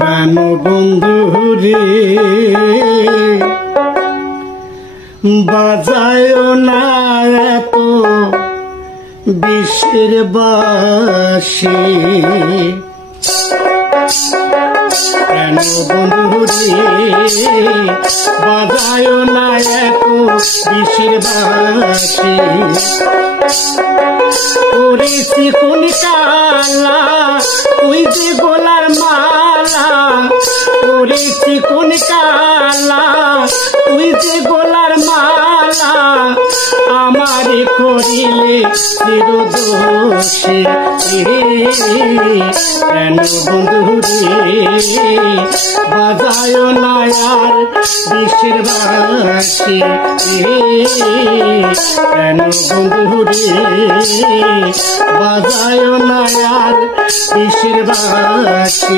প্রাণ বন্ধু রে বাজায় না এত বিষের বাঁশি প্রাণ বন্ধু রে বাজায় না এত বিষের বাঁশি করেছি কোন কালা তুই যে গোলার মালা করেছি কোন কালা তুই যে গোলার মালা আমারে করিলে চিরদোষী প্রাণ বন্ধু রে বাজায় না আর বিষের বাঁশি প্রাণ বন্ধু রে বাজায় না আর বিষের বাঁশি।